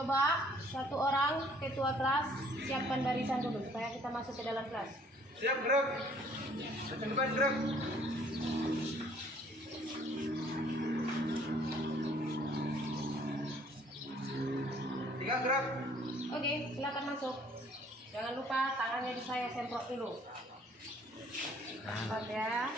Coba satu orang ketua kelas siapkan barisan dulu supaya kita masuk ke dalam kelas. Siap, gerak. Depan, gerak. Tiga, gerak. Oke, silakan masuk. Jangan lupa tangannya di saya semprot dulu. Cepat ya.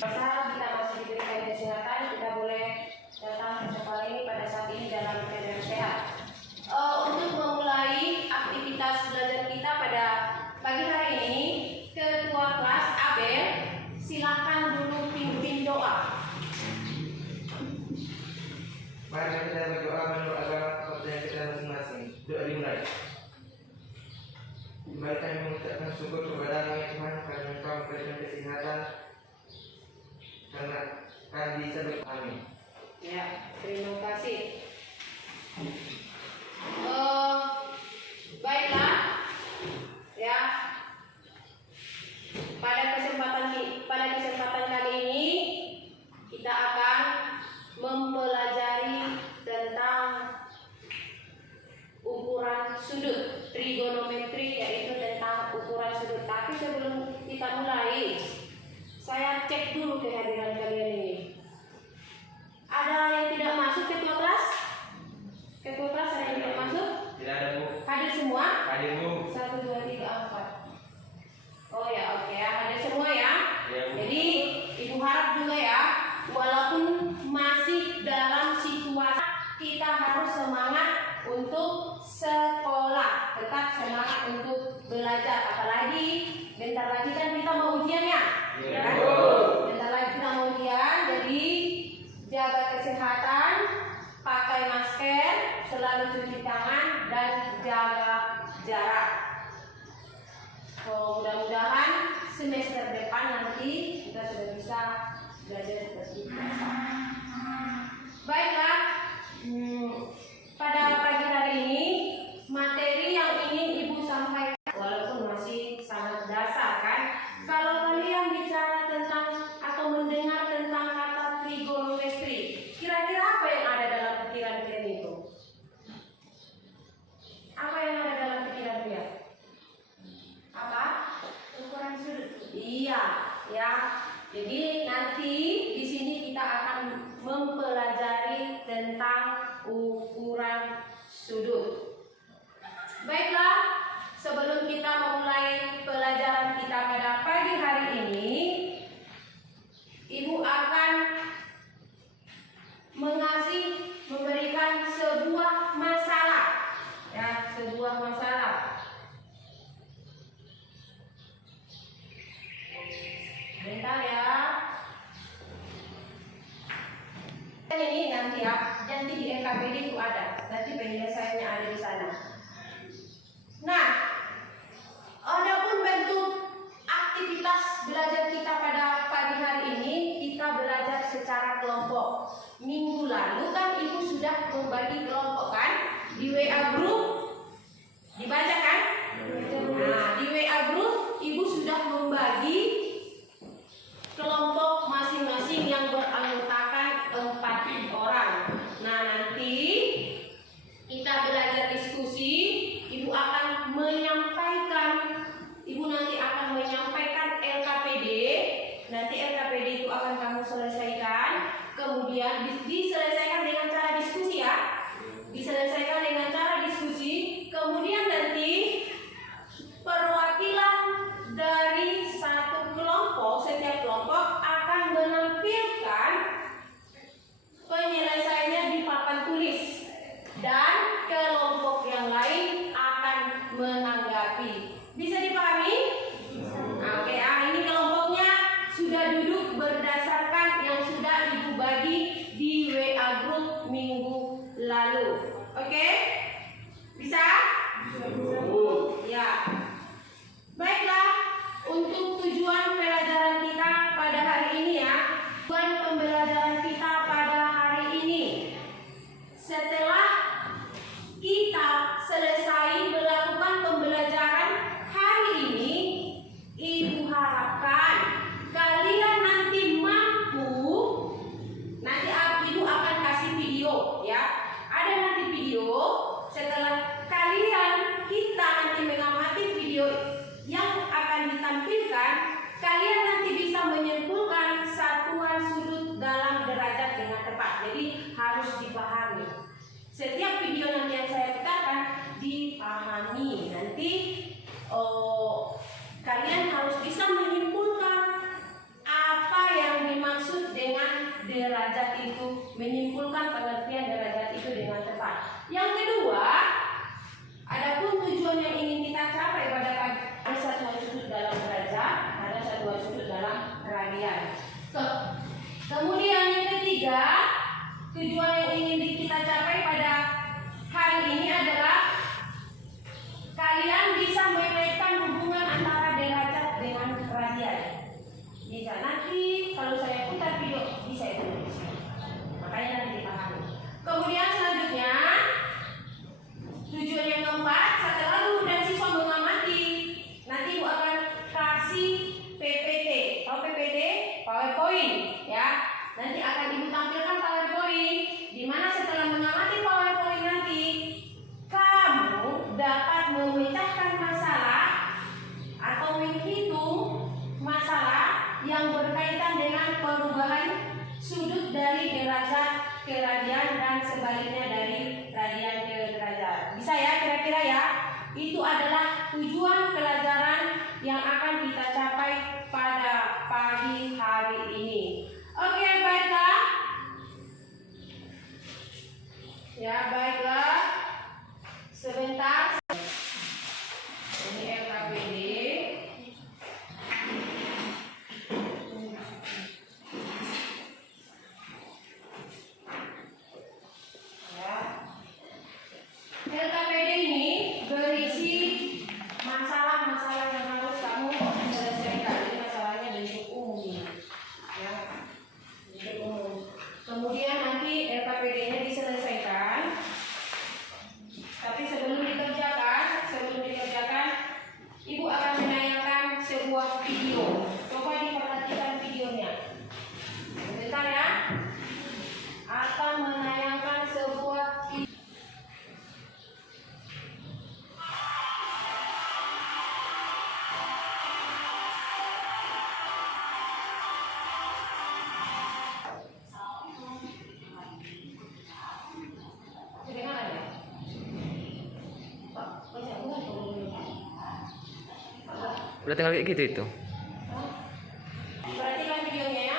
Saat kita masih diberikan kesehatan, kita boleh datang ke sekolah ini pada saat ini dalam keadaan sehat. Untuk memulai aktivitas belajar kita pada pagi hari ini, ketua kelas Abel, silakan dulu pimpin doa. Mari kita berdoa menurut agama kepercayaan kita masing-masing. Doa dimulai. Mari kami mengucapkan syukur kepada Allah Tuhan karena Engkau memberikan kesehatan karena kami bisa berkami. Ya, terima kasih. Baiklah, ya. Pada kesempatan kali ini kita akan mempelajari tentang ukuran sudut, trigonometri, yaitu tentang ukuran sudut. Tapi sebelum kita mulai, saya cek dulu kehadiran kalian ini. Ada yang tidak masuk ketua kelas? Ketua kelas ada yang tidak masuk? Tidak ada, Bu. Hadir semua? Hadir, Bu. 1, 2, 3, 4. Oh ya, oke ya, hadir semua ya. Ya, Bu. Jadi ibu harap juga ya, walaupun masih dalam situasi, kita harus semangat untuk sekolah, tetap semangat untuk belajar. Apalagi bentar lagi kan kita mau ujian ya. Ya, Kan? Bu. Bentar lagi kita mau ujian, jadi jaga kesehatan, pakai masker, selalu cuci tangan, dan jaga jarak. So, mudah-mudahan semester depan nanti kita sudah bisa belajar seperti biasa. Baiklah, pada pagi hari ini materi yang ingin Ibu sampaikan, walaupun masih sangat dasar kan, kalau kalian bicara tentang atau mendengar tentang kata trigonometri, kira-kira apa yang ada dalam pikiran kalian itu? Apa yang ada dalam pikiran kalian? Apa? Ukuran sudut. Iya, ya. Jadi nanti di sini kita akan mempelajari tentang ukuran sudut. Baiklah, sebelum kita memulai pelajaran kita pada pagi hari ini, Ibu akan memberikan sebuah masalah, ya, sebuah masalah. Bentar ya. Ini nanti ya, nanti di NKPD itu ada, nanti penyelesaiannya ada di sana. Nah, adapun bentuk aktivitas belajar kita pada pagi hari ini, kita belajar secara kelompok. Minggu lalu kan Ibu sudah membagi kelompok kan, di WA group dibaca kan? Nah, di WA group Ibu sudah membagi kelompok masing-masing yang beranggotakan 4 orang. Nah, nanti kita belajar diskusi. Ibu nanti akan menyampaikan LKPD. Nanti LKPD itu akan kamu selesaikan. Kemudian diselesaikan dengan cara diskusi ya. Diselesaikan dengan cara diskusi. Kemudian nanti perwakilan dari satu kelompok, setiap kelompok akan menampilkan penyelesaiannya di papan tulis, dan kelompok yang lain akan menanggapi. Bisa dipahami? Oke, ini kelompoknya sudah duduk berdasarkan yang sudah Ibu bagi di WA kira-kira ya, itu adalah tujuan pelajaran yang akan kita capai pada pagi hari ini. Oke, baiklah. Ya, baiklah. Sebentar. Ini LKPD. Ya. LKPD ini berisi masalah-masalah yang harus kamu selesaikan. Jadi masalahnya bentuk umum. Ya. Bentuk umum. Kemudian nanti LKPD-nya diselesaikan. Tapi sebelum dikerjakan, Ibu akan menayangkan sebuah video. Coba diperhatikan videonya. Sebentar ya. Akan menayangkan sebuah video. Kedengaran ya? Pak, banyak banget kalau Udah tinggal kayak gitu itu. perhatikan videonya ya.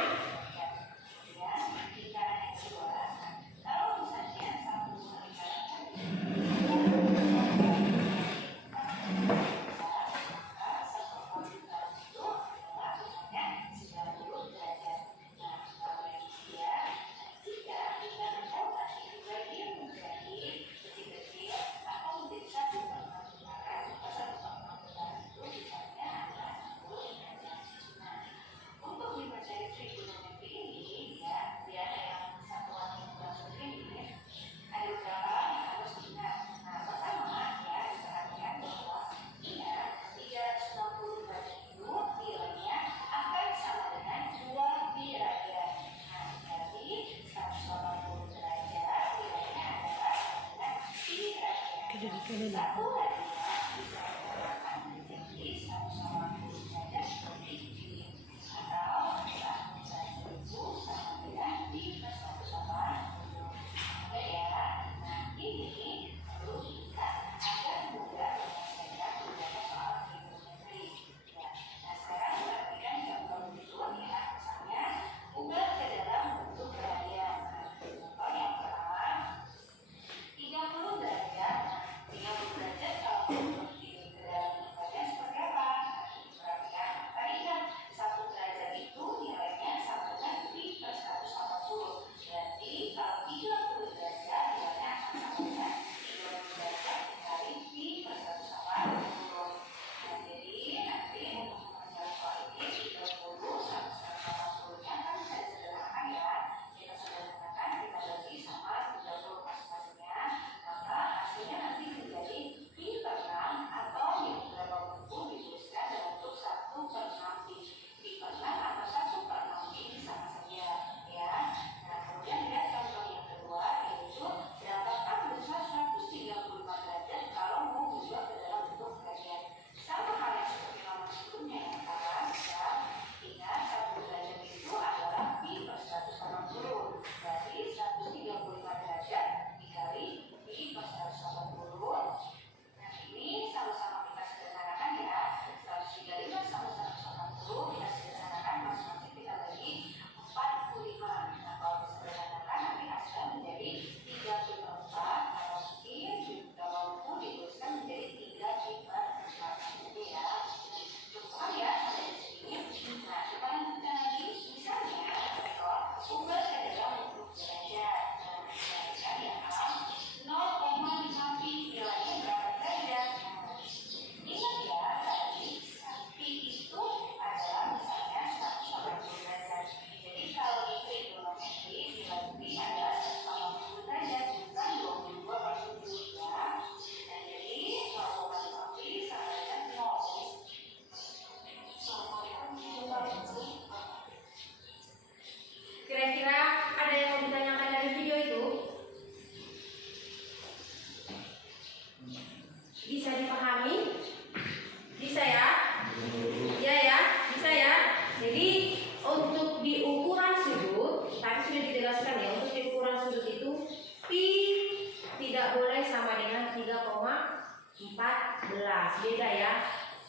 14. Beda ya.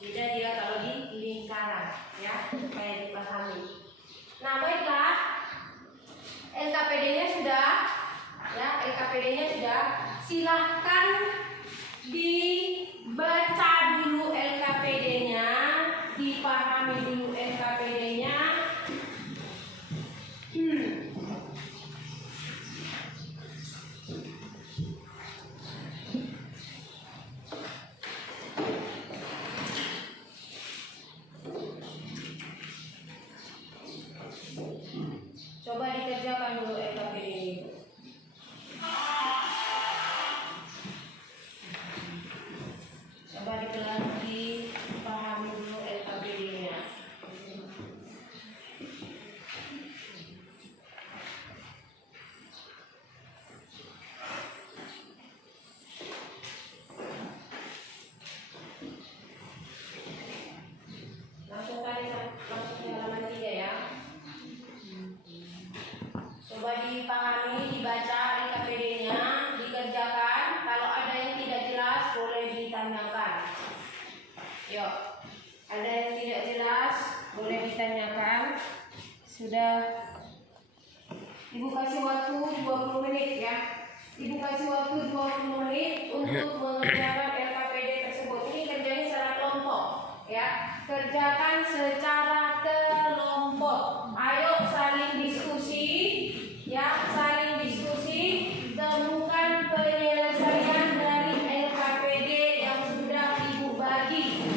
Beda dia kalau di lingkaran ya, supaya dipahami. Nah, baiklah. LKPD-nya sudah ya, LKPD-nya sudah. Silahkan dibaca dulu LKPD-nya, dipahami dulu LKPD-nya. Coba dikerjakan dulu LKPD ini. Coba dipahami dulu LKPD-nya. Langsung ke halaman 3 ya. Coba dipahami, dibaca LKPD-nya, dikerjakan. Kalau ada yang tidak jelas boleh ditanyakan. Yuk, ada yang tidak jelas boleh ditanyakan. Sudah, Ibu kasih waktu 20 menit ya. Ibu kasih waktu 20 menit untuk mengerjakan LKPD tersebut. Ini kerjanya secara kelompok ya. Kerjakan secara kelompok. Ayo saling diskusi ya, saling diskusi, temukan penyelesaian dari LKPD yang sudah Ibu bagi.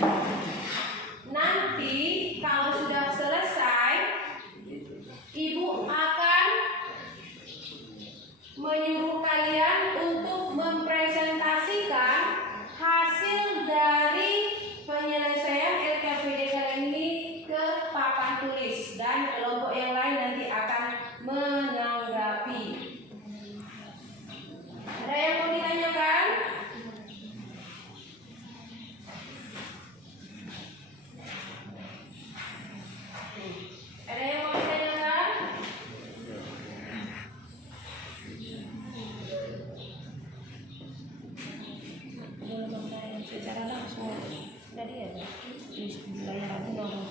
Nanti kalau sudah selesai, Ibu akan menyuruh kalian untuk mempresentasikan hasil dari penyelesaian LKPD kalian ini ke papan tulis, dan kelompok yang lain nanti akan menanggapi. Ada yang mau ditanyakan? Ada yang mau ditanyakan? Secara langsung dari ya, di layaran nomor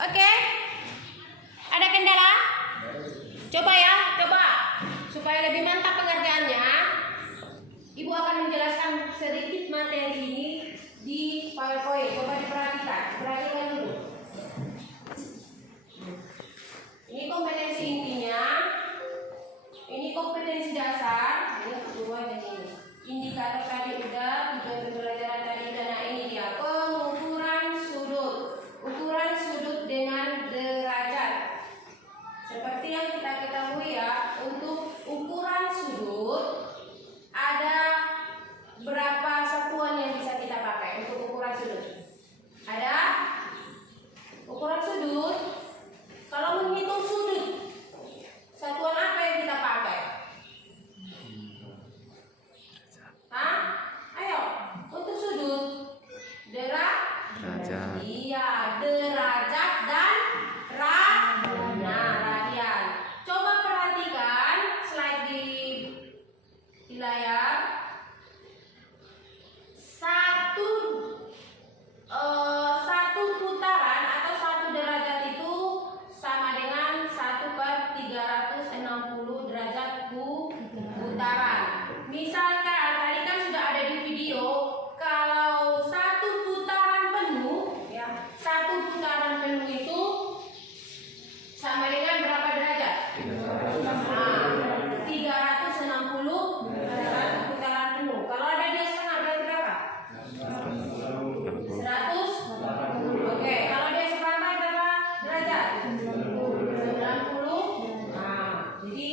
Oke, ada kendala? Coba ya, coba supaya lebih mantap pengerjaannya. Ibu akan menjelaskan sedikit materi ini di PowerPoint. Coba diperhatikan, perhatikan dulu. Ini kompetensi intinya, ini kompetensi dasar, ini kedua dan ini. Indikator tadi udah, tujuan pembelajaran tadi udah. Nah ini dia pengukuran sudut. Ukuran sudut dengan derajat. Seperti yang kita ketahui ya, untuk ukuran sudut ada berapa satuan yang bisa kita pakai untuk ukuran sudut? Ada ukuran sudut. Kalau menghitung sudut, satuan apa yang kita pakai? Hah? Ayo, untuk sudut derajat. Iya, derajat dan radian. Coba perhatikan slide di layar. Satu putaran atau satu derajat itu sama dengan 1/360 derajat putaran. Misalkan tadi kan sudah ada di video, kalau satu putaran penuh ya, satu putaran penuh itu sama dengan berapa derajat? 360 derajat putaran penuh. Kalau ada dia setengah berarti berapa? 100. Oke, kalau dia seperempat berapa derajat? 90. Nah, jadi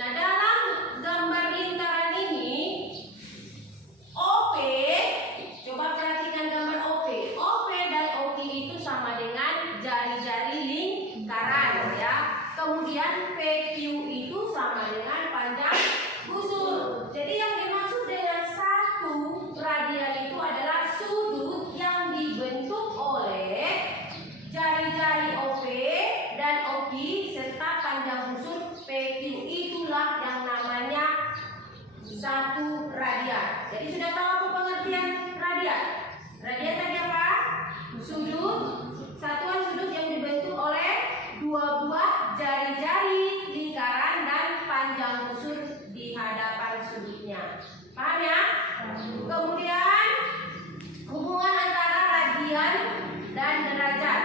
Nah, dalam gambar lingkaran ini OP, coba perhatikan gambar OP. OP dan OQ itu sama dengan jari-jari lingkaran ya. Kemudian PQ itu sama dengan panjang busur. Jadi yang dimaksud dengan satu radian itu adalah sudut yang dibentuk oleh jari-jari OP dan OQ serta panjang busur PQ. Itulah yang namanya satu radian. Jadi sudah tahu apa pengertian radian? Radian tadi apa? Sudut, satuan sudut yang dibentuk oleh dua buah jari-jari lingkaran dan panjang busur di hadapan sudutnya. Paham ya? Kemudian hubungan antara radian dan derajat.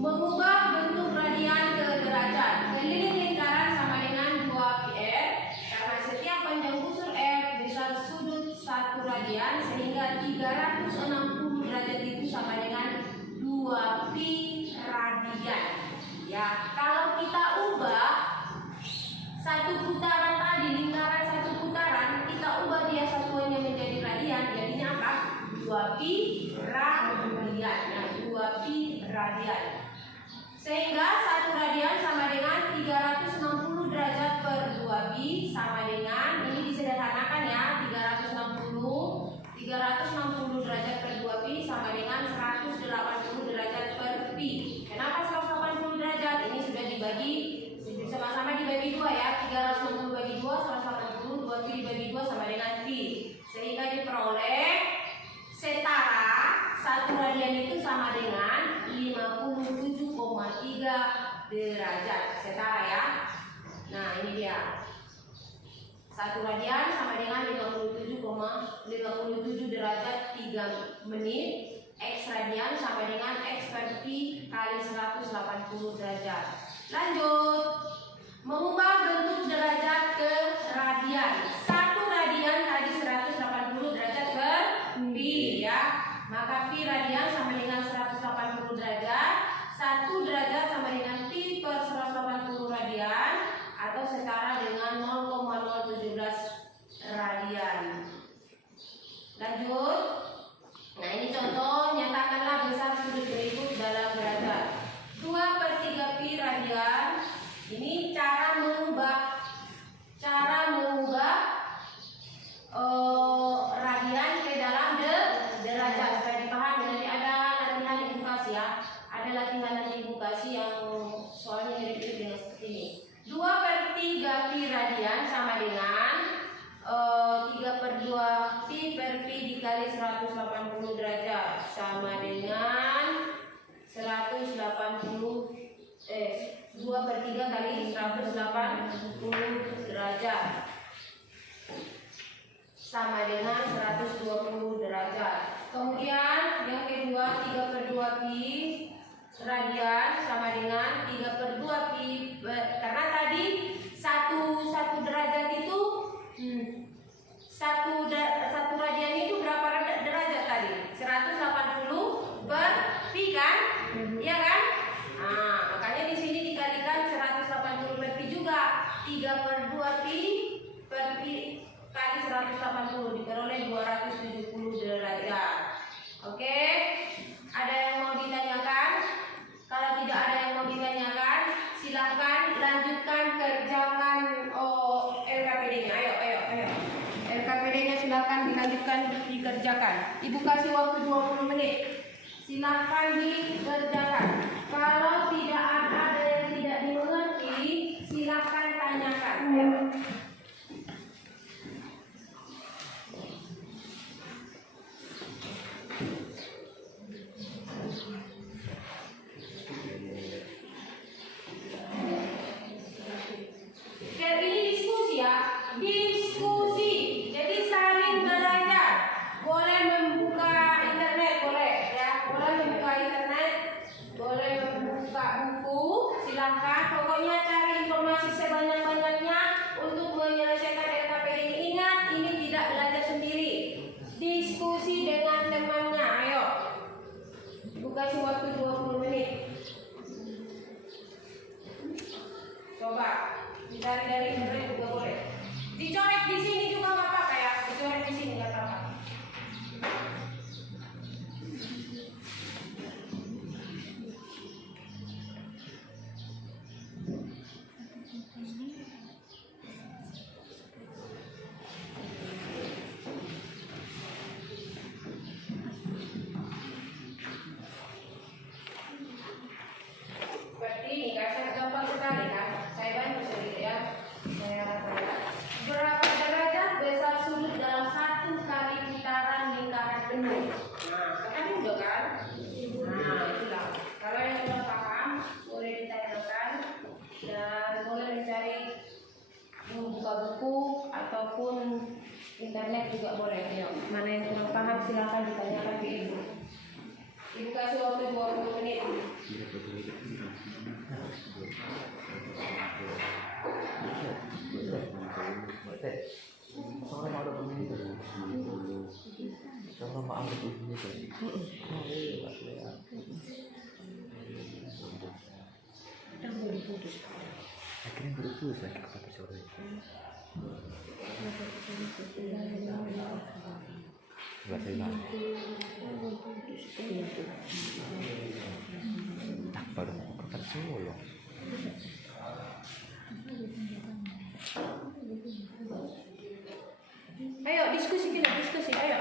Mengubah bentuk radian ke derajat. Keliling lingkaran sama dengan 2πr karena setiap panjang busur r besar sudut satu radian sehingga 360 derajat itu sama dengan 2π radian. Ya, kalau kita ubah satu putaran tadi, lingkaran satu putaran, kita ubah dia satuannya menjadi radian, jadinya apa? 2π radian. Ya, 2π radian. Sehingga satu radian sama dengan 360 derajat per 2π sama dengan, ini disederhanakan ya, 360 derajat per 2π sama dengan 180 derajat per π. Kenapa 180 derajat? Ini sudah dibagi, sama-sama dibagi dua ya, 360 bagi 2, 180, 2π dibagi 2 sama dengan π. Sehingga diperoleh setara satu radian itu sama dengan 57,3 derajat. Setara ya. Nah, ini dia. Satu radian sama dengan 57 derajat 3 menit. X radian sama dengan X per pi kali 180 derajat. Lanjut. Mengubah bentuk derajat ke radian. Satu radian tadi 180 derajat per pi ya. Maka pi radian sama dengan 180 derajat. 1 derajat sama dengan pi per 180 radian atau setara dengan 0,017 radian. Lanjut. Nah, ini contoh, nyatakanlah besar sudut berikut dalam derajat. 2/3 pi radian. Ini cara mengubah radian ke dalam derajat. Sudah dipahami, nanti ada latihan edukasi ya. Ada latihan nanti edukasi yang soalnya mirip-mirip dengan seperti ini. 2/3 pi radian sama dengan 3/2 pi per pi dikali 180 derajat sama dengan 2/3 kali 180 derajat sama dengan 120 derajat. Kemudian yang kedua 3/2 pi radian sama dengan 3/2 pi karena tadi satu derajat itu satu radian itu berapa derajat tadi? 180 per pi kan? Iya kan? Nah, makanya di sini dikalikan 180 per pi juga. 3/2 pi per pi kali 180 diperoleh 270 derajat. Oke? Ada yang mau ditanyakan? Kalau tidak ada yang mau ditanyakan, silakan lanjutkan kerjakan LKPD-nya. Ayo. LKPD-nya silakan dilanjutkan dikerjakan. Ibu kasih waktu 20 menit. Silakan dikerjakan. Kalau tidak ada yang tidak dimengerti, silakan tanyakan. Ini diskusi ya, diskusi. Jadi saling belajar. Boleh membuka internet, boleh ya, boleh membuka internet, boleh membuka buku, silakan. Pokoknya cari informasi sebanyak-banyaknya untuk menyelesaikan LKPD ini. Ingat, ini tidak belajar sendiri. Diskusi dengan temannya. Ayo. Buka waktu 20 menit. Coba. Dari dicoret juga boleh. Dicoret di sini juga nggak apa-apa ya. Dicoret di sini nggak apa-apa. Seperti ini kan, sangat gampang sekali kan. Saya bantu sedikit ya. Saya katakan berapa derajat besar sudut dalam satu kali putaran lingkaran penuh. Nah, kan mudah kan? Nah, itulah. Kalau yang sudah paham, boleh ditanyakan dan boleh mencari buka buku ataupun internet juga boleh. Ayo, mana yang kurang paham silakan ditanyakan ke ibu. Ibu kasih waktu 20 menit. Akhirnya berputus lagi kepada sore. Bahasa Iban. Tak baru mau ke Solo. Ayo diskusi kita, diskusi. Ayo.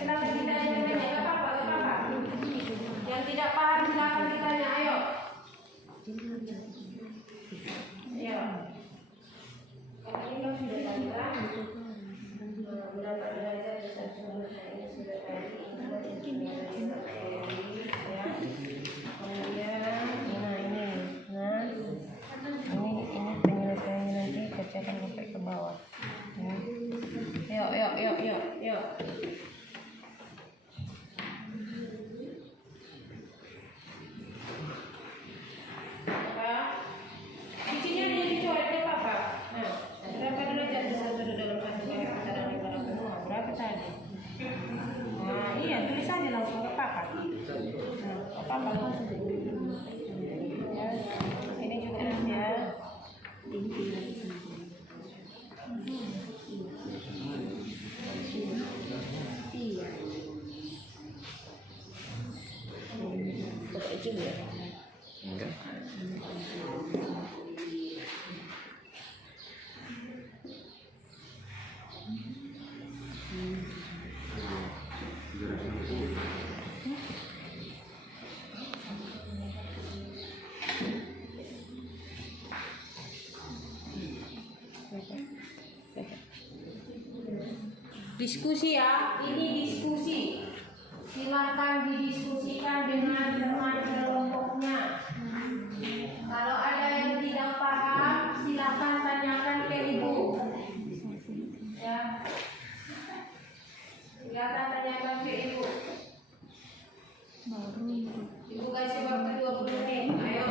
Silakan ditanya, nggak apa-apa. Yang tidak paham silakan ditanya. Ayo. Kalau ini kan sudah tadi kan. Berapa derajat besar sudut? Ini sudah tadi. Ya. Kemudian, ini penyelesaiannya nanti kerjakan sampai ke bawah. Ya. Yuk. Di sini ada yang dicoret apa? Nah, berapa derajat besar sudut dalam satu kali putaran lingkaran penuh? Berapa tadi? Nah, iya, tulis aja langsung ke apa? Nah, apa langsung. Ya, ini juga nanti ya. Enggak. Diskusi ya, ini diskusi. Silakan didiskusikan dengan teman kelompoknya. Kalau ada yang tidak paham, silakan tanyakan ke ibu. Ya, silakan tanyakan ke ibu. Ibu kasih waktu 20 menit. Ayo.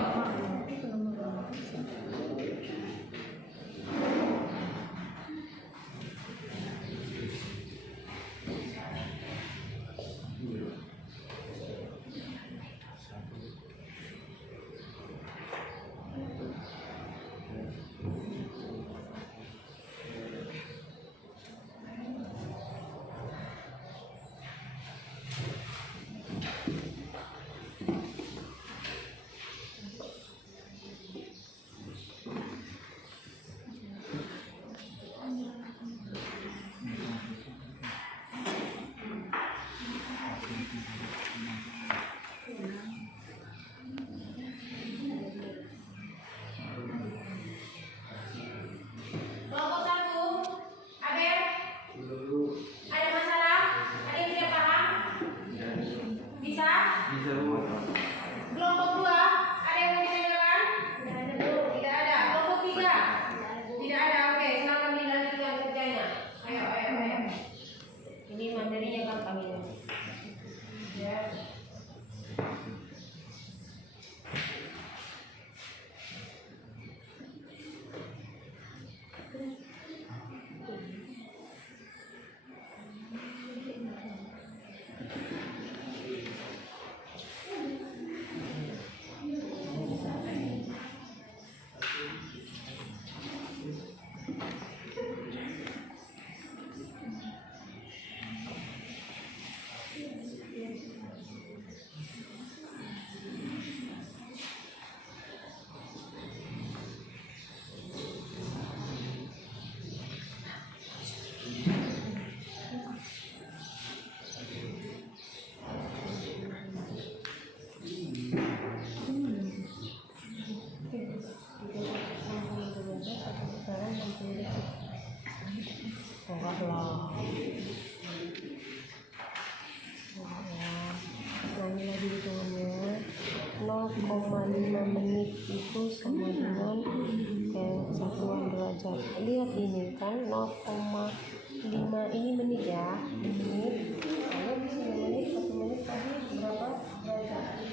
lihat ini kan 0,5 ini menit ya, menit. Kalau di sini menit, 1 menit tadi berapa derajat?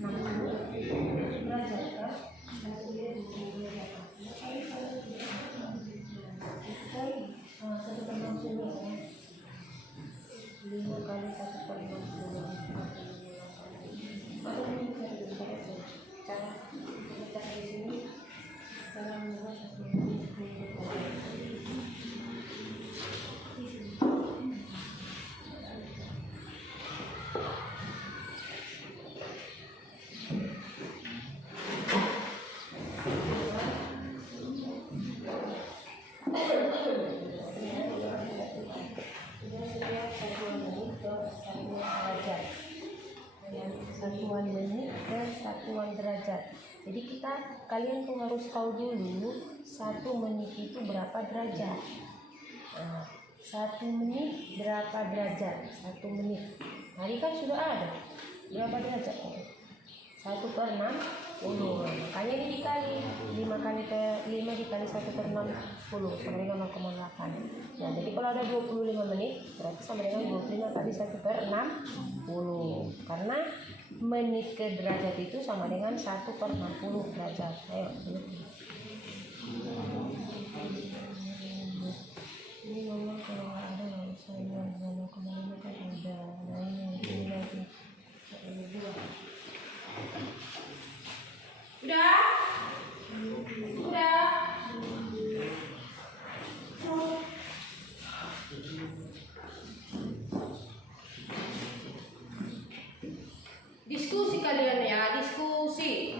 60 derajat kan? 1/60 ya. 5 kali 1/60. Cara kita di sini cara membuat 1/60. Satuan menit dan satuan derajat. Jadi kalian tuh harus tahu dulu 1 menit itu berapa derajat. 1 menit berapa derajat? 1 menit. Tadi kan sudah ada berapa derajat? 1/60. Makanya ini dikali 5 dikali 1/60 sama dengan 0,8. Nah, jadi kalau ada 25 menit berarti sama dengan 25 kali 1/60. Karena menit ke derajat itu sama dengan 1/60 derajat. Ayo. Ini memang kalau nggak ada nggak usah dengan 0,5 kan ada. Nah ini lagi. Udah? Diskusi kalian ya, diskusi.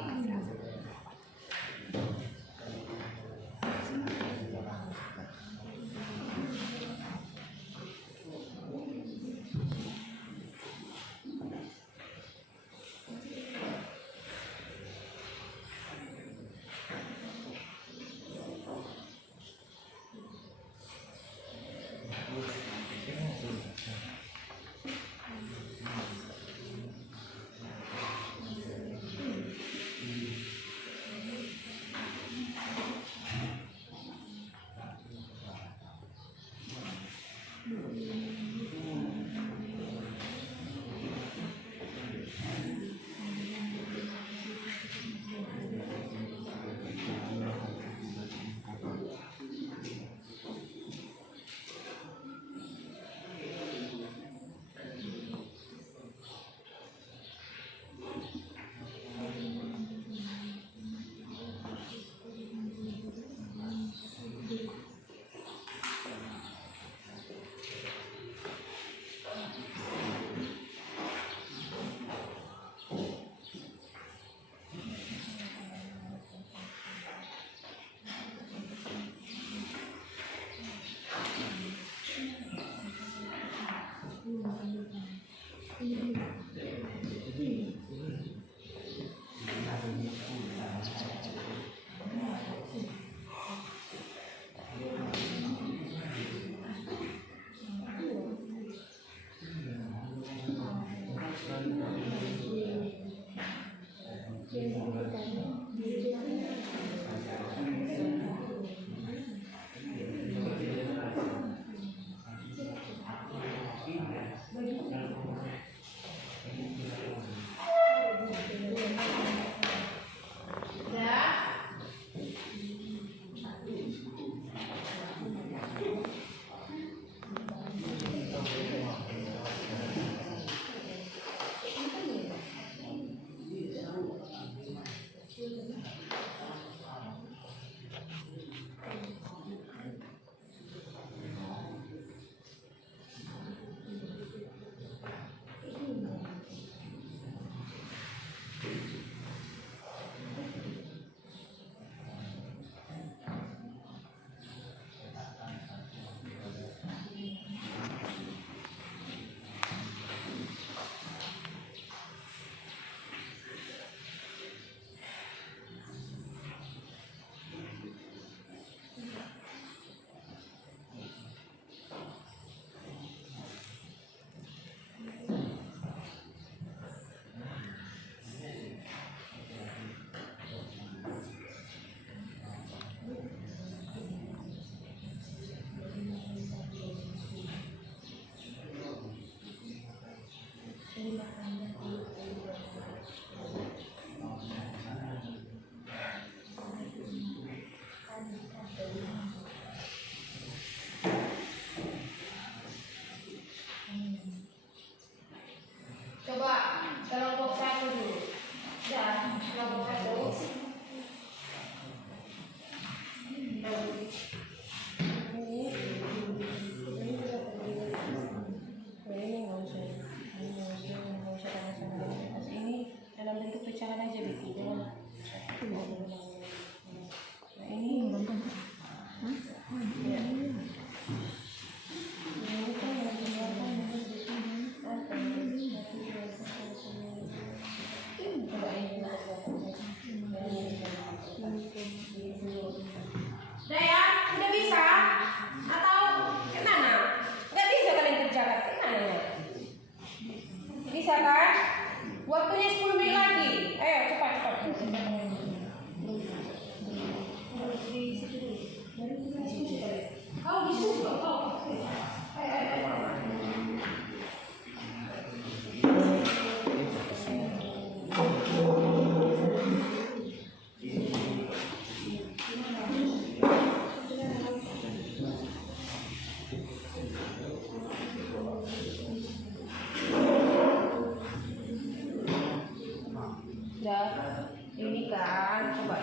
coba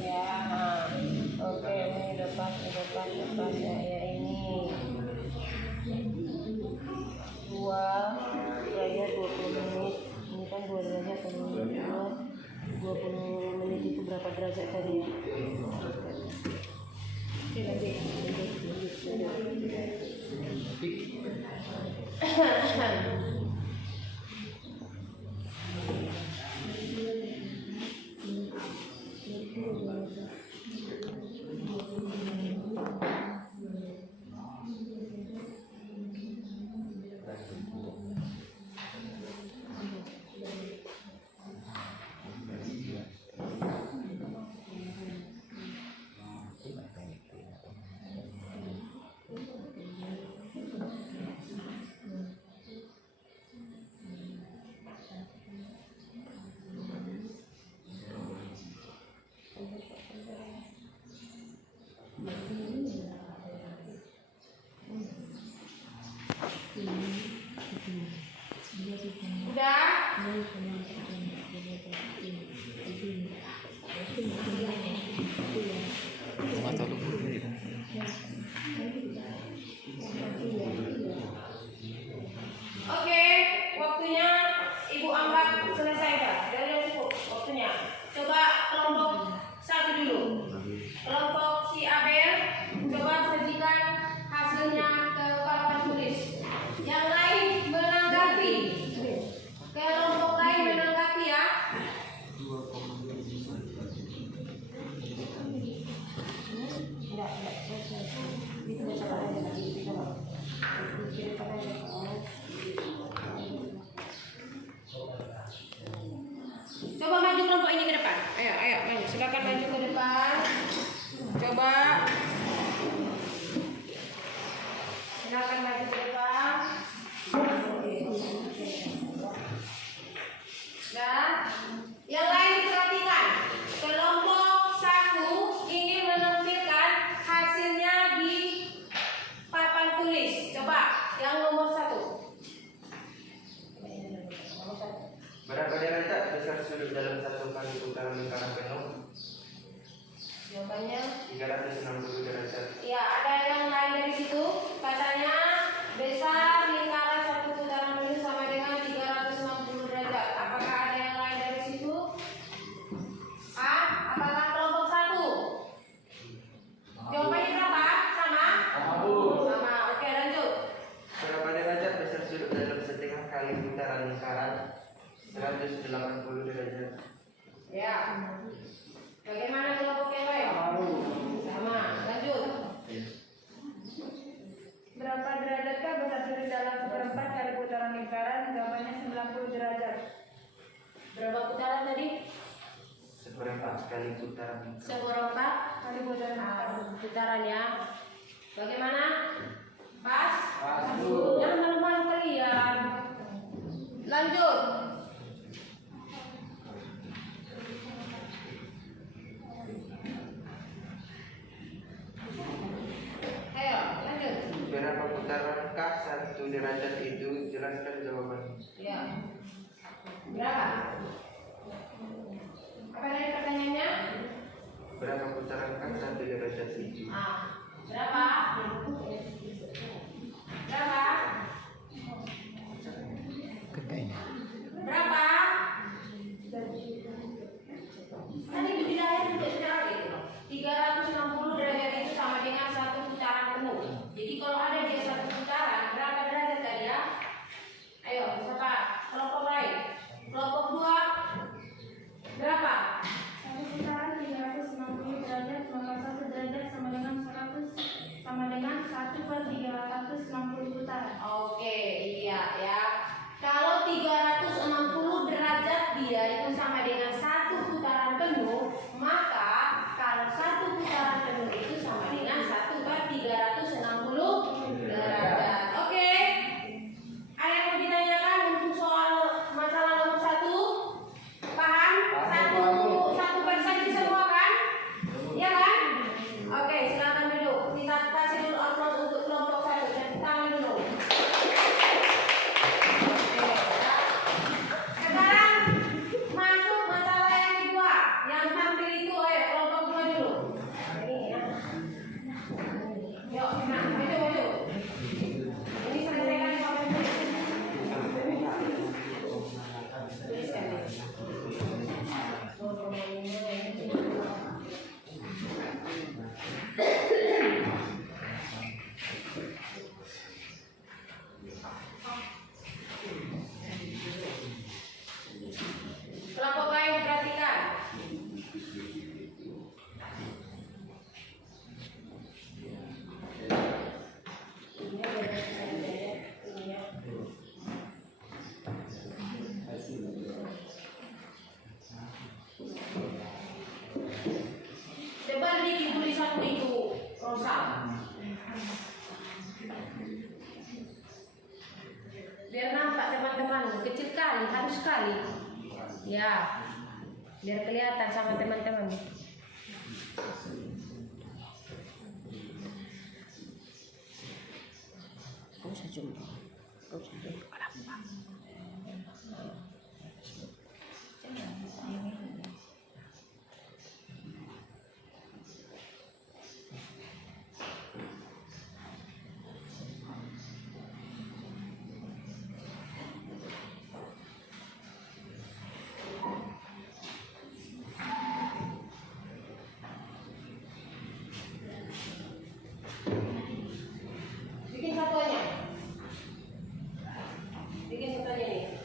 ya. Nah, oke, ini lepas ya, ini 2 derajat 20 menit. Ini kan 2 derajat 20 menit itu berapa derajat tadi ya? Oke, lanjut. Udah? Cuma tahu dulu. Oke, waktunya Ibu anggap selesai dah. Dari cukup waktunya. Coba kelompok 1 dulu. Kelompok si Abel, coba sajikan hasilnya ke papan tulis. Yang lain menanggapi. Kelompok lain menanggapi ya. Coba maju kelompok ini ke depan. Ayo, maju. Silakan maju ke depan. Coba. Silakan maju ke depan. Dan yang lain diperhatikan. Kelompok 1 ingin menampilkan hasilnya di papan tulis. Coba yang nomor 1. Berapa derajat besar sudut dalam satu kali putaran lingkaran penuh? Jawabannya 360 derajat. ya, ada yang lain dari situ. Katanya besar lingkaran satu putaran penuh sama dengan 360 derajat. Apakah ada yang lain dari situ? Apakah kelompok 1? Jawabannya berapa? Sama? Sama. Oke, lanjut. Berapa derajat besar sudut dalam setengah kali putaran lingkaran? 180 derajat. Ya. Bagaimana kelompok yang lain? Sama. Lanjut. Berapa derajatkah besar sudut dalam 1/4 kali putaran lingkaran? Jawabannya 90 derajat. Berapa putaran tadi? 1/4 kali putaran. 1/4 kali putaran ya. Bagaimana? Pas? Jangan malu-malu kalian. Lanjut. Ayo, lanjut. Berapa putarankah 1 derajat itu? Jelaskan jawabannya. Ya. Berapa? Apa tadi pertanyaannya? Berapa putarankah 1 derajat itu? Berapa? Berapa? Kayaknya. Berapa? Tadi dibilangnya juga sudah gitu. 360 derajat itu sama dengan 1 putaran penuh. Jadi kalau ada dia 1 putaran, berapa derajat tadi ya? Ayo, siapa? Kelompok lain. Kelompok 2 berapa? 1 putaran 360 derajat, maka 1 derajat sama dengan 100 sama dengan 1/360 putaran. proposal. Biar nampak teman-teman, kecil kali, halus sekali. Ya, biar kelihatan sama teman-teman. Kau usah jumpa. Kau usah jumpa. Bikin satuannya. Bikin satuannya nih.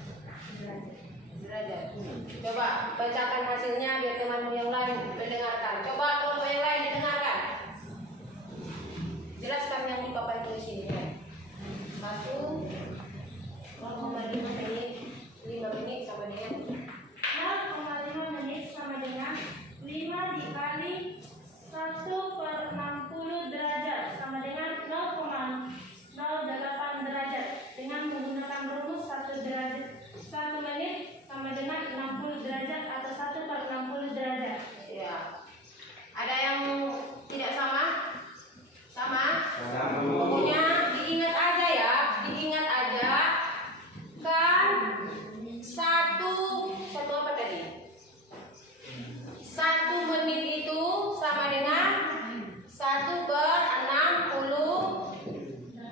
Derajat. Coba bacakan hasilnya biar teman yang lain mendengarkan. Coba kelompok yang lain didengarkan. Jelaskan yang di papan tulis ini ya. 1,5 menit, 5 menit sama dengan 0,5 menit sama dengan 5 dikali 1/60 derajat sama dengan 0,08 derajat. Dengan menggunakan rumus 1 menit sama dengan 60 derajat atau 1/60 derajat. ya. Ada yang tidak sama? Sama? Sama. Pokoknya diingat aja ya, diingat aja kan satu apa tadi? 1 menit itu sama dengan 1/60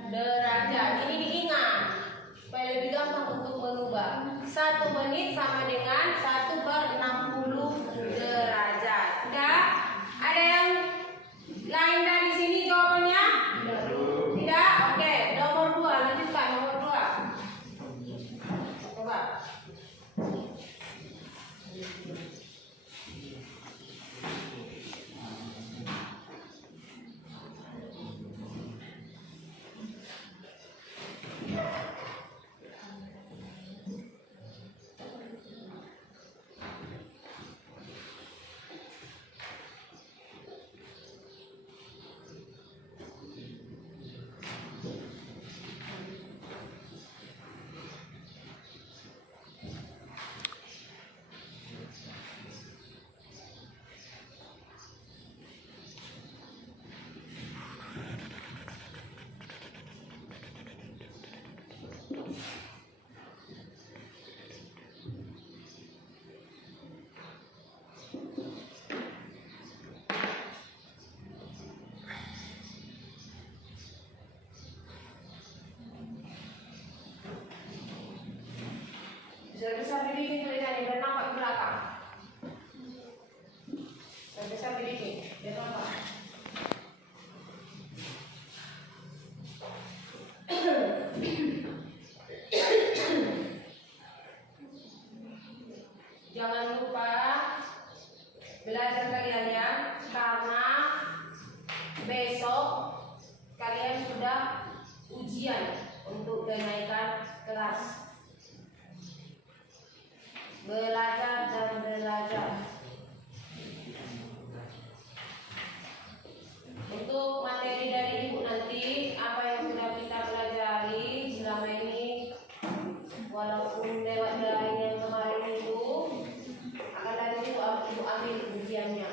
derajat. Ini diingat supaya lebih gampang untuk mengubah. 1 menit sama dengan 1/60 derajat. Udah? Ada yang lain dari sini jawabannya? Tidak? Oke, nomor 2, lanjutkan nomor 2. Coba. Besar-besar dibikin tulisannya biar nampak ke belakang. Besar-besar dibikin biar nampak. Jangan lupa belajar kalian ya, karena besok kalian sudah ujian untuk kenaikan kelas. Belajar dan belajar. Untuk materi dari ibu nanti, apa yang sudah kita pelajari selama ini, walaupun lewat daring yang kemarin itu, akan dari itu ibu ambil ujiannya.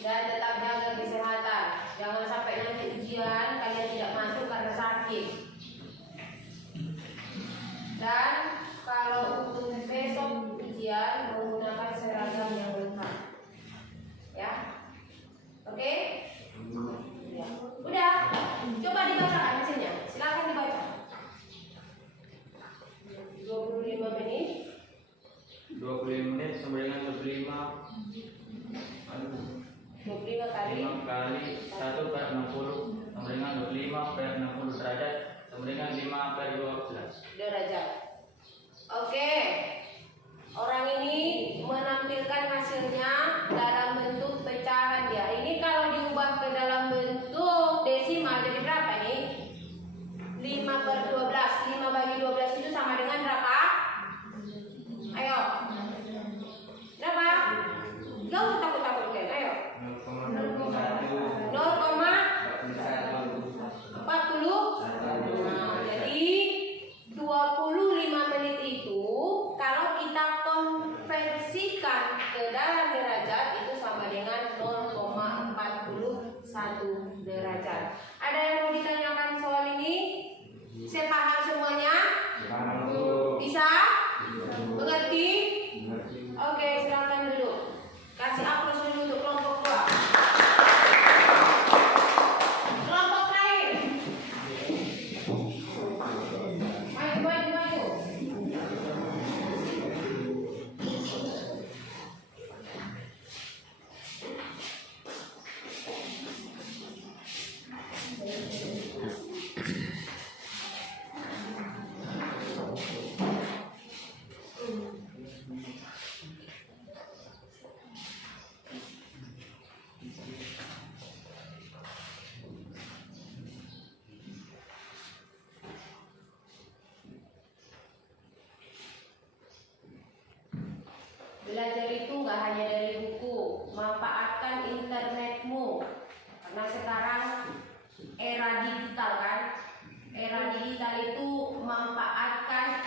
Dan tetap jaga kesehatan. Jangan sampai nanti ujian kalian tidak masuk karena sakit. paham semuanya? Bisa? Mengerti? Oke, silakan dulu. Kasih aplaus dulu untuk kelompok 2. Kelompok lain. Maju. Belajar itu nggak hanya dari buku, manfaatkan internetmu. Karena sekarang era digital kan, era digital itu manfaatkan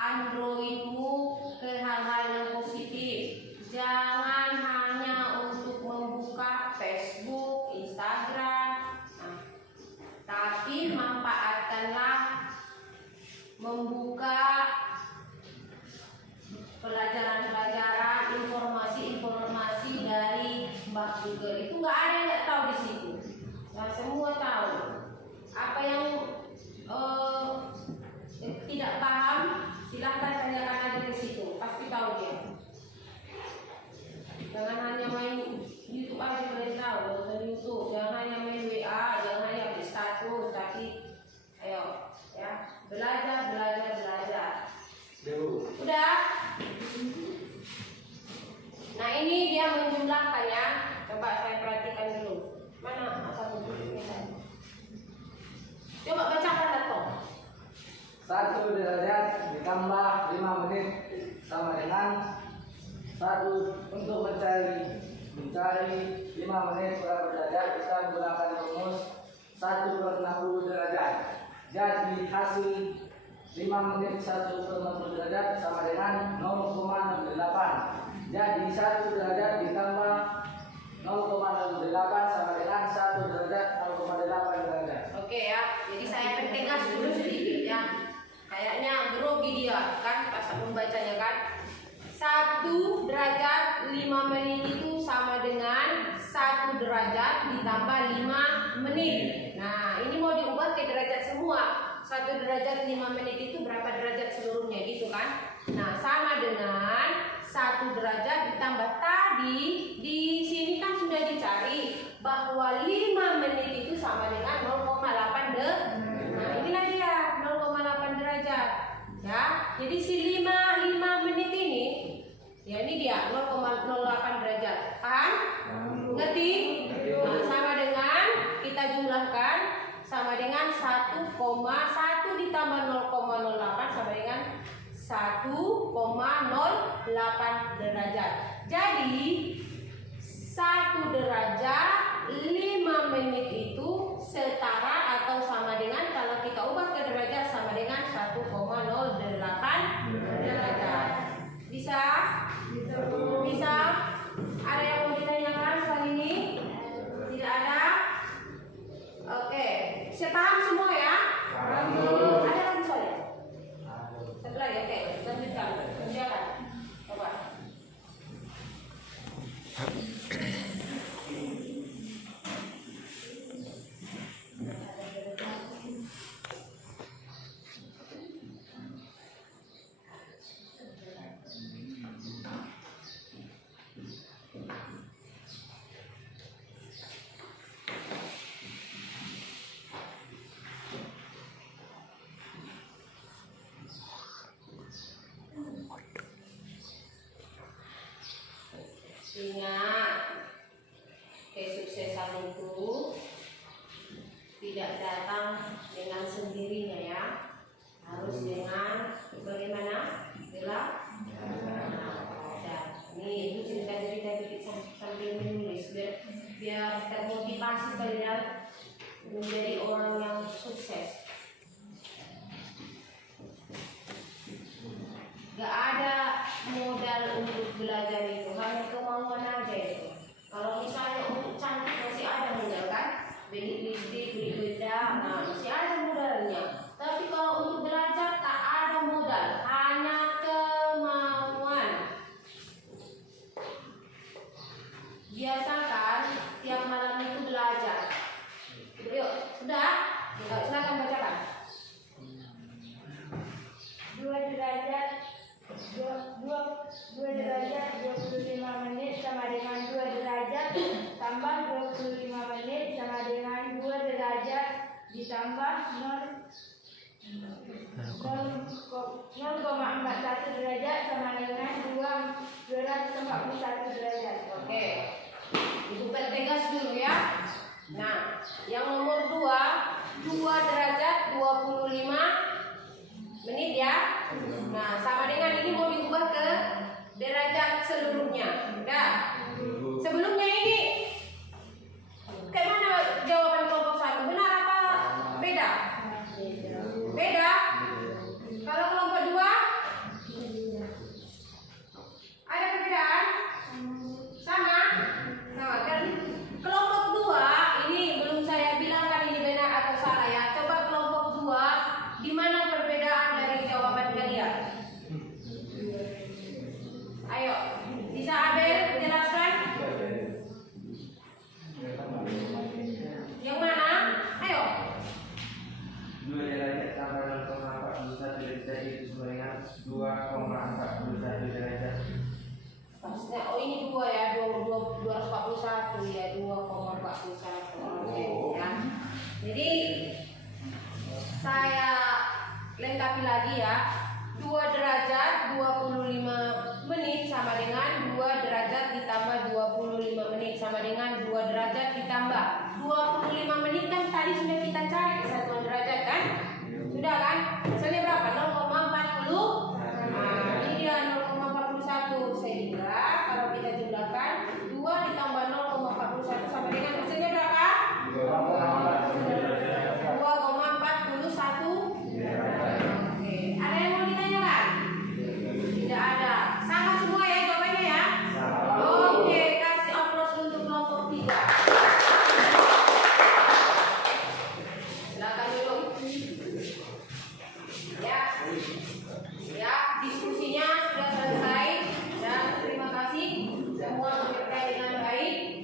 Androidmu ke hal-hal yang positif. Jangan hanya untuk membuka Facebook, Instagram, tapi manfaatkanlah membuka pelajaran-pelajaran, informasi-informasi dari Mbak Google. Itu nggak ada yang nggak tahu di situ. Nah, semua tahu. Apa yang tidak paham, silahkan tanyakan aja ke situ. Pasti tahu dia. Jangan hanya main YouTube aja kalian tahu, nonton YouTube. Jangan hanya main WA, jangan hanya update status, tapi ayo ya belajar. Udah. Nah ini dia menjumlahkan ya. Coba saya perhatikan dulu. Mana asal menjumlahkan? Coba bacakan Dato. 1 derajat ditambah 5 menit sama dengan 1 untuk mencari 5 menit berapa derajat, kita menggunakan rumus 1/60 derajat. Jadi hasil 5 menit 1/60 derajat sama dengan 0,68. Jadi 1 derajat ditambah 0,68 sama dengan 1 derajat 0,8 derajat. Oke ya. Jadi saya pertegas dulu sedikit ya. Kayaknya grogi dia kan pas membacanya kan. 1 derajat 5 menit itu sama dengan 1 derajat ditambah 5 menit. Nah ini mau diubah ke derajat semua. 1 derajat 5 menit itu berapa derajat seluruhnya gitu kan. Nah sama dengan 1 derajat ditambah tadi di sini kan sudah dicari bahwa 5 menit itu sama dengan 0,8 derajat. Nah inilah dia 0,8 derajat ya. Jadi si 5 menit ini ya ini dia 0,08 derajat. Paham? Ngerti? Nah, sama dengan kita jumlahkan sama dengan 1,1 ditambah 0,08 sama dengan 1,08 derajat. Jadi 1 derajat 5 menit itu setara atau sama dengan, kalau kita ubah ke derajat, sama dengan 1,08 derajat. Bisa? Bisa? Ada yang mau ditanyakan soal ini? Tidak ada? Oke, sepaham semua ya? Ada lagi soalnya? Satu lagi, oke, lanjutkan. Silakan. Coba. Ingat, kesuksesan itu tidak datang dengan sendirinya ya, harus dengan bagaimana? Belajar. Nih itu cerita-cerita dikit sambil menulis biar termotivasi kalian menjadi orang yang sukses. Gak ada modal untuk belajar itu, hanya kemauan aja itu. Kalau misalnya untuk cantik masih ada modal kan, beli lipstik, beli bedak, nah masih ada modalnya. Tapi kalau sama dengan 241 derajat. Oke. Ibu pertegas dulu ya. Nah, yang nomor 2 derajat 25 menit ya. Nah, sama dengan ini mau diubah ke derajat seluruhnya. Udah. Sebelumnya ini kayak mana jawaban kelompok 1? Benar apa beda? Beda. Kalau kelompok 2 ada perbedaan? Sama? Sama kan? Kelompok 2 ini belum saya bilang kan ini benar atau salah ya. Coba kelompok 2 di mana perbedaan dari jawaban kalian? Ayo, bisa Abel jelaskan? Yang mana? Ayo. 2 derajat tambah 0,41 derajat itu sama dengan 2,41 derajat. Maksudnya, oh ini 2 ya, 241 ya, 2,41. Oke, ya. Jadi saya lengkapi lagi ya. 2 derajat 25 menit sama dengan 2 derajat ditambah 25 menit sama dengan 2 derajat ditambah 25 menit kan tadi sudah kita cari satuan derajat kan? Sudah kan? Hasilnya berapa? 0,40. Nah, ini dia 0,41 sehingga kalau kita jumlahkan 2 ditambah 0,41 sama dengan hasilnya berapa? 2,41. Oke, ada yang mau ditanyakan? Tidak ada. Sama semua ya jawabannya ya? Oke, kasih aplaus untuk kelompok 3. Silakan dulu. Ya. Ya, diskusinya sudah selesai dan terima kasih semua bekerja dengan baik.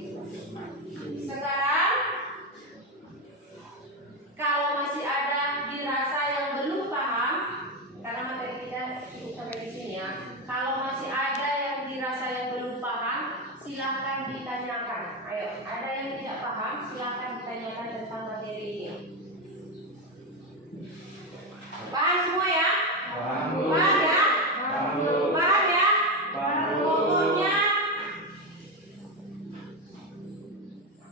Sekarang kalau masih ada dirasa yang belum paham, karena materi kita cukup sampai di sini ya. Kalau masih ada yang dirasa yang belum paham, silahkan ditanyakan. Ayo, ada yang tidak paham, silahkan ditanyakan tentang materi ini. Paham semua ya? Paham ya? Paham ya? Pokoknya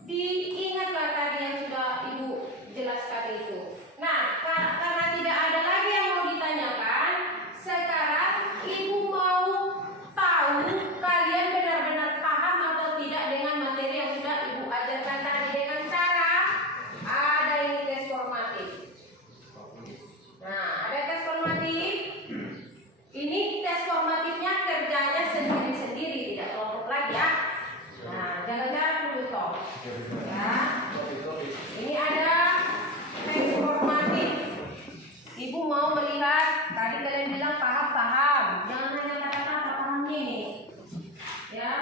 diingatlah tadi yang sudah Ibu jelaskan itu. Nah, karena tidak ada lagi yang mau ditanyakan, sekarang Ibu mau tahu kalian benar-benar paham atau tidak dengan materi yang sudah Ibu ajarkan tadi dengan cara ada ini tes formatif. Nah, ada tes formatif. Ini tes formatifnya kerjanya sendiri-sendiri, tidak kelompok lagi ya. Nah, jaga jarak dulu toh. Ya. Ini ada tes formatif. Ibu mau melihat, tadi kalian bilang paham-paham. Jangan hanya katakan pahamnya nih. Ya.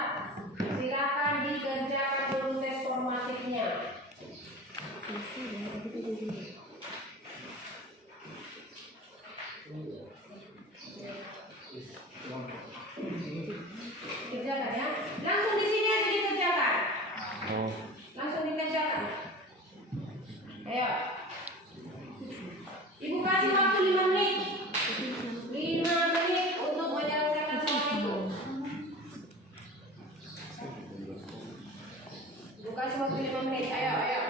Silakan dikerjakan dulu tes formatifnya. Kerjakan ya. Langsung di sini aja dikerjakan. Langsung dikerjakan. Ayo. Ibu kasih waktu 5 menit. 5 menit untuk menyelesaikan soal itu. Ibu kasih waktu 5 menit. Ayo, ayo.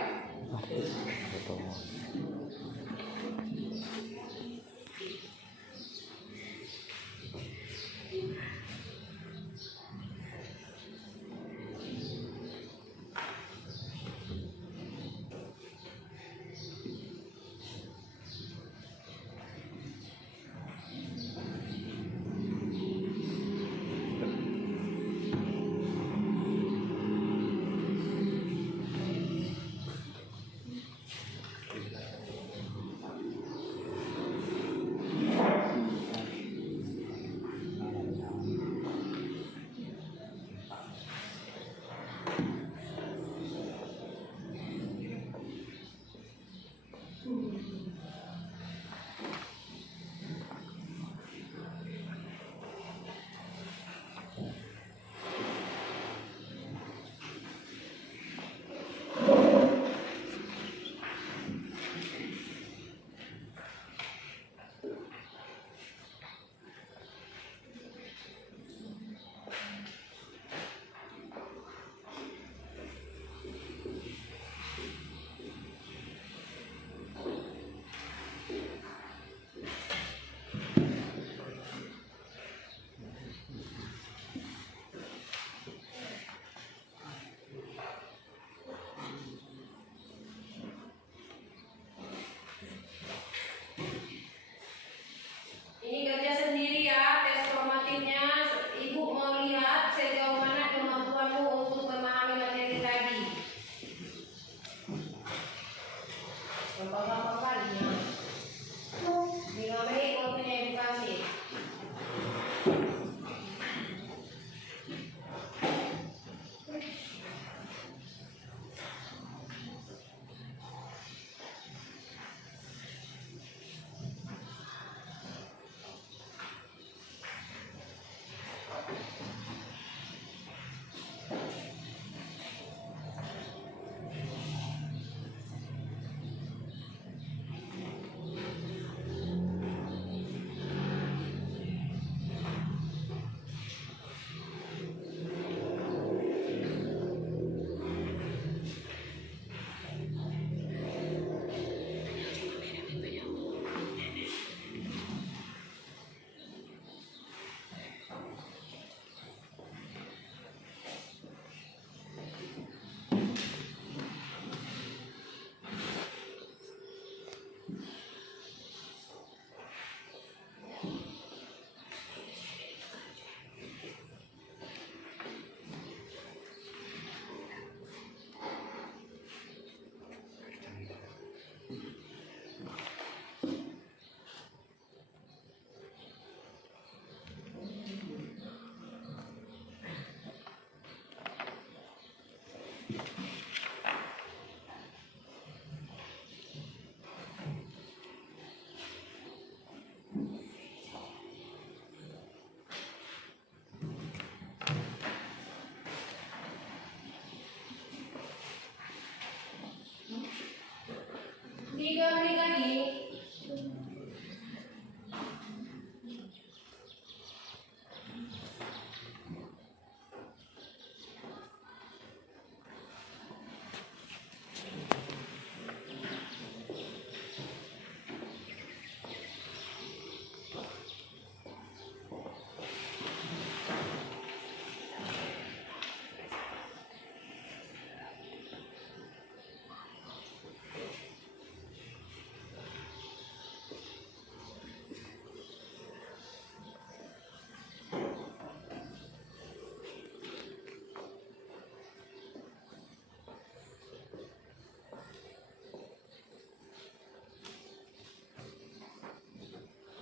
Tiga nih.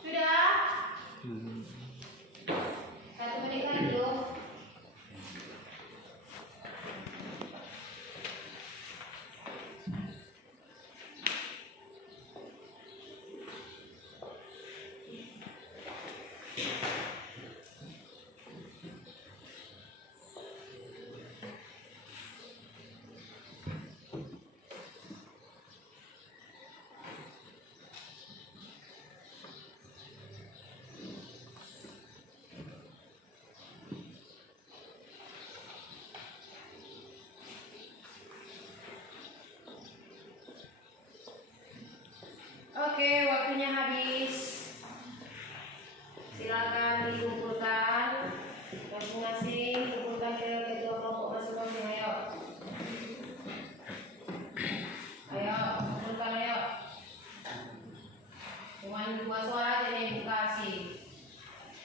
Sudah? 1 menit lagi yuk. Oke, waktunya habis. Silakan dikumpulkan masing-masing, kumpulkan ke kedua kelompok masing-masing. Ayo, ayo, kumpulkan ayo. Cuma 2 suara aja yang dikasih.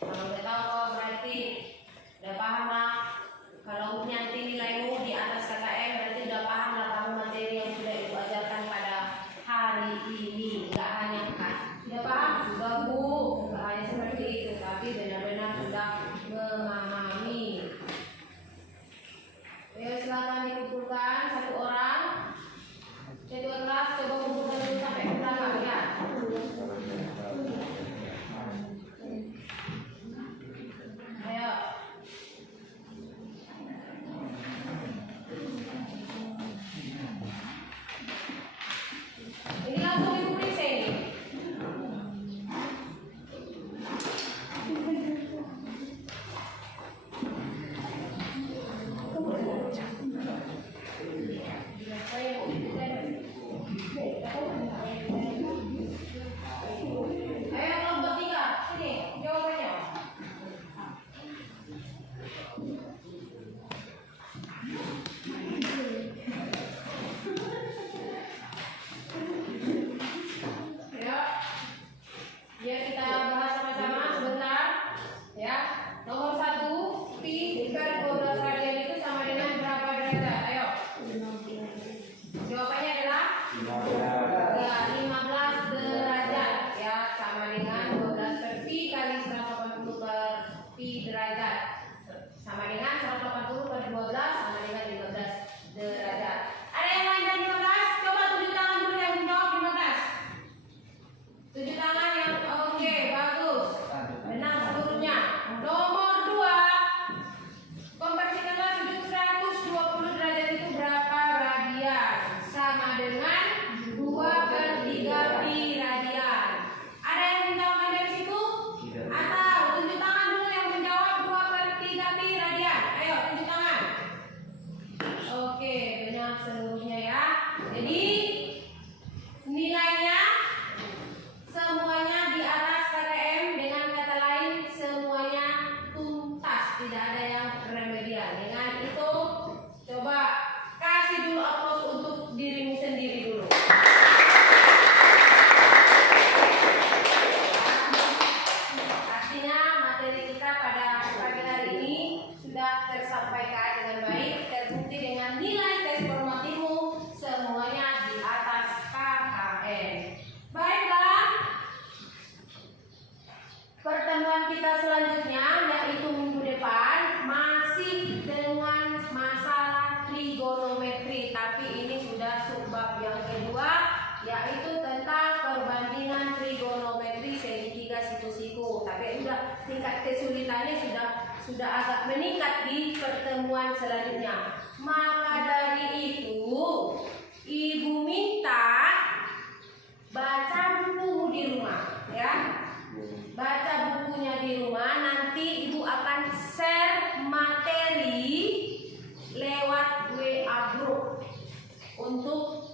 Kalau udah tahu berarti udah paham lah. Kalau nanti nilaimu di atas KKM berarti udah paham lah kamu materi yang sudah ibu ajarkan pada hari ini. Enggak hanya kan, sudah paham juga bu, enggak hanya seperti itu, tapi benar-benar sudah memahami. Ayo silakan dikumpulkan 1 orang. Kedua kelas coba kumpulkan dulu sampai ke belakang ya. Ayo. pembahasan kita selanjutnya yaitu minggu depan masih dengan masalah trigonometri, tapi ini sudah subbab yang kedua yaitu tentang perbandingan trigonometri segitiga siku-siku. Tapi sudah tingkat kesulitannya sudah agak meningkat di pertemuan selanjutnya. Maka dari itu ibu minta baca buku di rumah ya. Baca bukunya di rumah, nanti ibu akan share materi lewat WA group untuk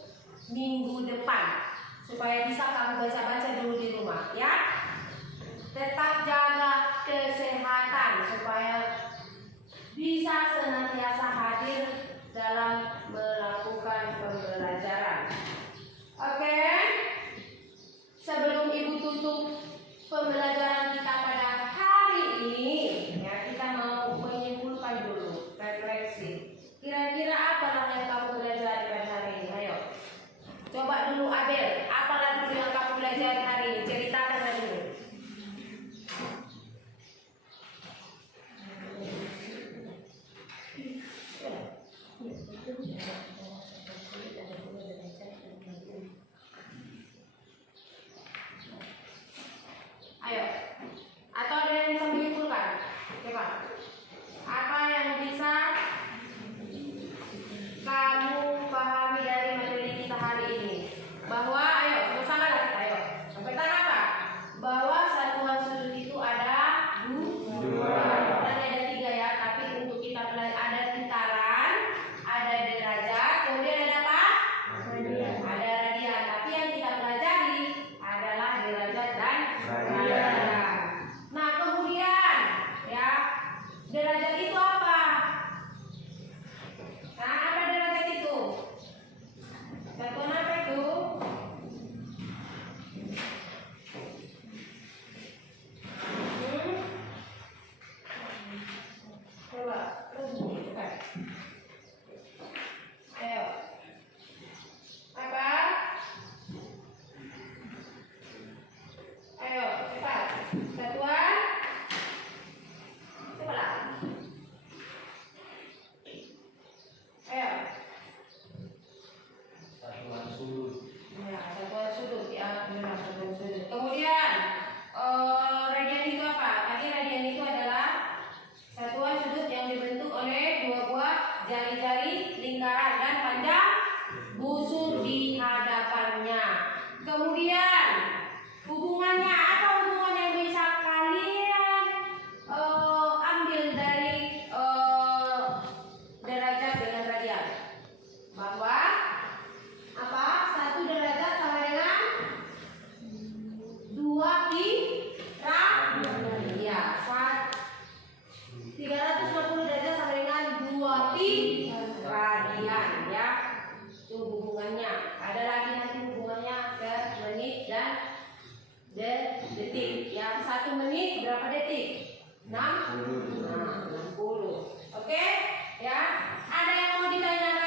minggu depan supaya bisa kamu baca-baca dulu di rumah ya. Tetap jaga kesehatan supaya bisa senantiasa hadir dalam melakukan pembelajaran. Oke? Sebelum ibu tutup pembelajaran kita pada hari ini, ya kita mau menyimpulkan dulu, refleksi. Kira-kira apalah yang kamu pelajari pada hari ini? Ayo, coba dulu Abel, apalah dulu yang kamu pelajari hari ini? Ceritakan dulu. Ayo, atau ada yang bisa menyimpulkan? Coba, apa yang bisa kamu pahami dari materi kita hari ini? Bahwa, ayo, bersama kita, ayo. Yang pertama apa? Bahwa satuan sudut itu ada dua, dan ada tiga ya. Tapi untuk kita belajar ada lingkaran, ada derajat, kemudian ada apa? Radian. Ada radian. Tapi yang kita pelajari adalah derajat dan radian. Nah kemudian ya derajat itu apa? Nah apa derajat itu? Satuan apa itu? Coba coba. Ayo. Apa? Ayo cepat. Satuan. Cepatlah. Ayo. Satuan sudut. Ya, satuan sudut ya, benar satuan sudut. Kemudian radian itu apa? Tadi radian itu adalah satuan sudut yang dibentuk oleh dua buah jari-jari lingkaran dan panjang busur di hadapannya. Kemudian hubungannya apa? Hubungan yang bisa kalian ambil dari derajat dengan radian. Bahwa apa? Satu derajat sama dengan 2 pi radian. Ya, 360 derajat sama dengan 2 pi radian ya. Itu hubungannya. Ada lagi nanti hubungannya ke menit dan detik. Yang 1 menit berapa detik? 60. Oke? Ya. Ada yang mau ditanyakan?